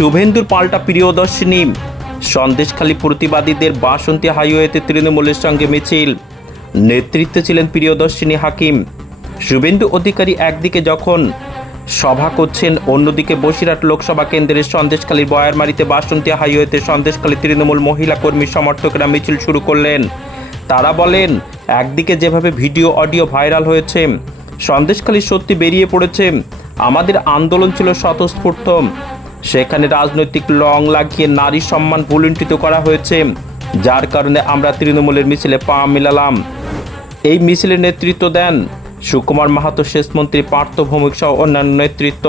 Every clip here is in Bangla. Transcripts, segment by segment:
শুভেন্দুর পাল্টা প্রিয়দর্শিনী। সন্দেশখালী প্রতিবাদীদের বাসন্তী হাইওয়েতে তৃণমূলের সঙ্গে মিছিল। নেতৃত্বে ছিলেন প্রিয়দর্শিনী হাকিম। শুভেন্দু অধিকারী একদিকে যখন সভা করছেন, অন্যদিকে বসিরহাট লোকসভা কেন্দ্রের সন্দেশখালীর বয়ারমারিতে বাসন্তী হাইওয়েতে সন্দেশখালী তৃণমূল মহিলা কর্মী সমর্থকরা মিছিল শুরু করলেন। তারা বলেন, একদিকে যেভাবে ভিডিও, অডিও ভাইরাল হয়েছে, সন্দেশখালী সত্যি বেরিয়ে পড়েছে। আমাদের আন্দোলন ছিল স্বতঃস্ফূর্ত। সেখানে রাজনৈতিক লং লাগিয়ে নারী সম্মান ভুলুণ্ঠিত করা হয়েছে, যার কারণে আমরা তৃণমূলের মিছিলে পা মিলালাম। এই মিছিলের নেতৃত্ব দেন সুকুমার মাহাতো শেষমন্ত্রী পার্থ ভৌমিক সহ অন্যান্য নেতৃত্ব।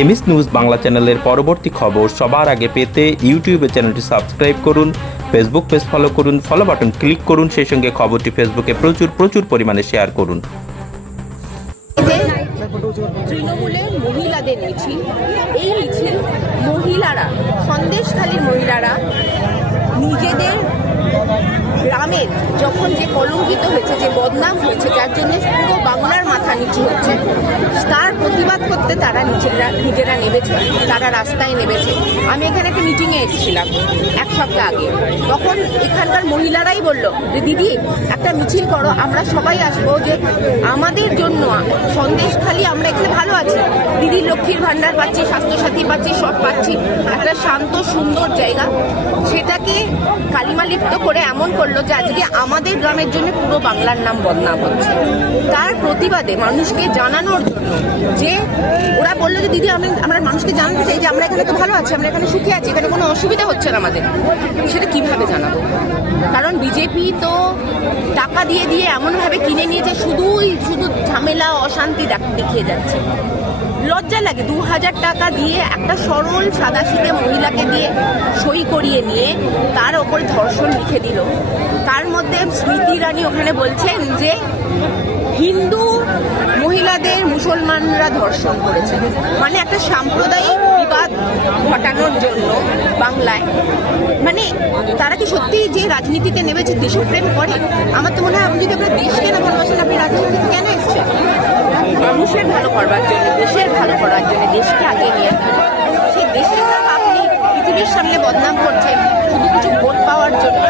এমএস নিউজ বাংলা চ্যানেলের পরবর্তী খবর সবার আগে পেতে ইউটিউবে চ্যানেলটি সাবস্ক্রাইব করুন, ফেসবুক পেজ ফলো করুন ফলো বাটন ক্লিক করুন, সেই সঙ্গে খবরটি ফেসবুকে প্রচুর প্রচুর পরিমাণে শেয়ার করুন। তৃণমূলের মহিলাদের মিছিল। এই মিছিল মহিলারা, সন্দেশখালীর মহিলারা নিজেদের গ্রামের যখন যে কলঙ্কিত হয়েছে, যে বদনাম হয়েছে, যার জন্য পুরো বাংলার মাথা নিচু হচ্ছে, তার করতে তারা নিজেরা নিজেরা নেমেছে, তারা রাস্তায় নেমেছে। আমি এখানে একটা মিটিংয়ে এসেছিলাম, এক সপ্তাহ আগে। তখন এখানকার মহিলারাই বলল যে দিদি, একটা মিছিল করো, আমরা সবাই আসব যে আমাদের জন্য, সন্দেশ খালি, আমরা এখানে ভালো আছি। দিদি, লক্ষ্মীর ভান্ডার পাচ্ছি, স্বাস্থ্যসাথী পাচ্ছি, সব পাচ্ছি। একটা শান্ত, সুন্দর জায়গা। সেটাকে কালিমালিপ্ত করে এমন করল যে আজকে আমাদের গ্রামের জন্য পুরো বাংলার নাম বদনাম হচ্ছে। তার প্রতিবাদে মানুষকে জানানোর জন্য যে ওরা বলল যে, দিদি, আমি, আমরা মানুষকে জানাতে চাই যে আমরা এখানে তো ভালো আছি, আমরা এখানে সুখী আছি, এখানে কোনো অসুবিধা হচ্ছে না আমাদের। সেটা কীভাবে জানাব? কারণ বিজেপি তো টাকা দিয়ে দিয়ে এমনভাবে কিনে নিয়েছে, শুধুই, শুধু ঝামেলা, অশান্তি দেখ- দেখিয়ে যাচ্ছে। লজ্জা লাগে, দু হাজার টাকা দিয়ে একটা সরল সাদাশিদে মহিলাকে দিয়ে সই করিয়ে নিয়ে তার ওপরে ধর্ষণ লিখে দিল। তার মধ্যে স্মৃতি ইরানি ওখানে বলছেন যে হিন্দু মহিলাদের মুসলমানরা ধর্ষণ করেছে। মানে একটা সাম্প্রদায়িক বিবাদ ঘটানোর জন্য বাংলায়। মানে তারা কি সত্যি যে রাজনীতিতে নেমেছে, দেশপ্রেম করে? আমার তো মনে হয় আপনি যদি আপনার দেশকে না ভালোবাসেন, আপনি রাজনীতিতে কেন এসছেন? মানুষের ভালো করবার জন্য, দেশের ভালো করার জন্য, দেশকে আগে নিয়ে সেই নাম আপনি পৃথিবীর সামনে বদনাম করছেন, শুধু কিছু ভোট পাওয়ার জন্য।